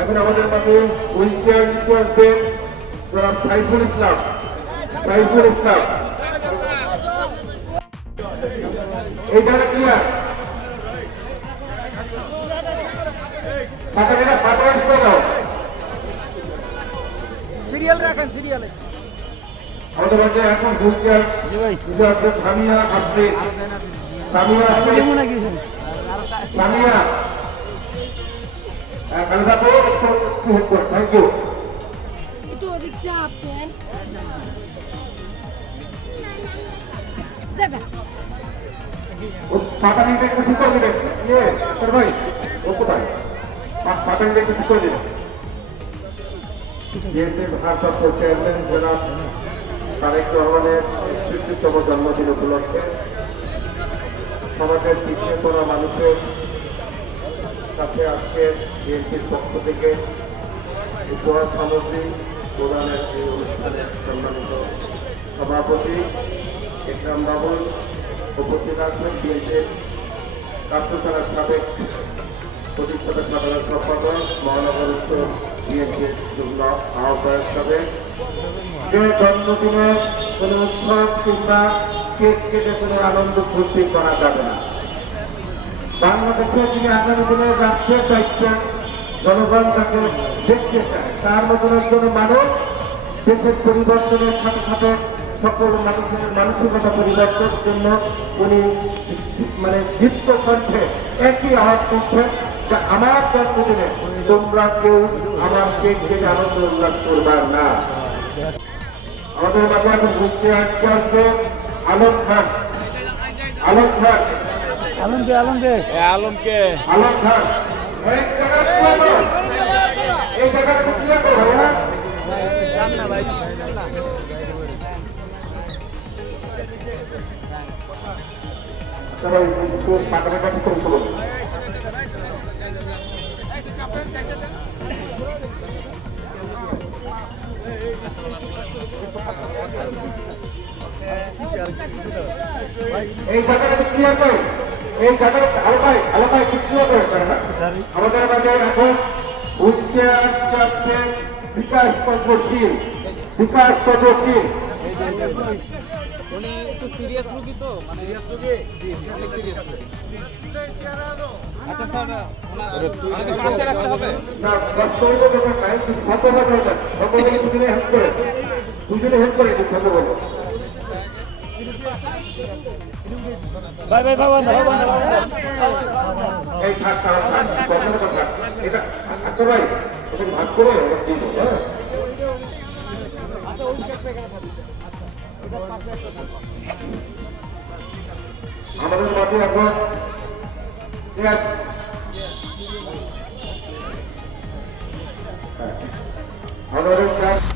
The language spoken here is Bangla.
এখন আমাদের মাঝে চেয়ার নিতে আসবেন সাইফুল ইসলাম সাইফুল ইসলাম। এই জায়গা ক্লিয়ার দাও। সিরিয়াল রাখেন সিরিয়ালে। আমাদের মাঝে এখন চেয়ার নিতে আসবে সামিয়া আপনি সামিয়া তো একটু ঠিক করে জন্মদিন উপলক্ষে সমাজের পিছিয়ে পড়া মানুষের কাছে আজকে বিএনপির পক্ষ থেকে উপহার সামগ্রী প্রদানের এই অনুষ্ঠানে সম্মানিত সভাপতি ইকরাম বাবুল উপস্থিত আছেন বিএনপির কার্যকলার সাবেক প্রতিষ্ঠাতা সাধারণ সম্পাদক মহানগর বিএনপির যুগ্ম আহ্বায়ক সাবেক যে জন্মদিনে কোনো উৎসব কিংবা কেক কেটে কোনো আনন্দ ফুর্তি করা যাবে না। বাংলাদেশে যিনি আগামী দিনে রাষ্ট্রের দায়িত্ব, জনগণ তাকে দেখতে চায়। তার মতন মানুষ দেশের পরিবর্তনের সাথে সাথে সকল মানুষের মানসিকতা পরিবর্তনের জন্য উনি মানে দীপ্ত কণ্ঠে একই আওয়াজ করছে যে আমার জন্মদিনে তোমরা কেউ আমার কেক কেটে আনন্দ উল্লাস করবার না। আমাদের মাঝে এখন ঘুরতে আসতে আসবে আলম খান আলম খান আলমকে আলমকে আলমকে আলম এই জায়গাটা ক্লিয়ার করো। এই জায়গাটা ক্লিয়ার করো ভাইয়া সবাই একটু পাতাটা করে চলুন এই জায়গাটা ক্লিয়ার করো এই জায়গাটা আলো ভাই আলো ভাই একটু ক্লিয়ার করো জায়গাটা। আমাদের মাঝে এখন ক্যাপ্টেন বিকাশ পদ্মশীল বিকাশ পদ্মশীল। উনি একটু সিরিয়াস রুগী তো মানে সিরিয়াস রুগী? জি অনেক সিরিয়াস আচ্ছা স্যার ওনাকে পাশে রাখতে হবে। না কষ্ট হইলে ব্যাপার নাই কিন্তু সকলে দুজনে হেল্প করে। দুজনে হেল্প করে কিন্তু বলো ভাই ভাই বাবা না বাবা এই থাক থাক থাক কথার কথা এটা আচ্ছা ভাই ওটা ভাগ করে দেবো, হ্যাঁ? আমাদের মাঝে এখন ঠিক আছে হ্যাঁ। আমাদের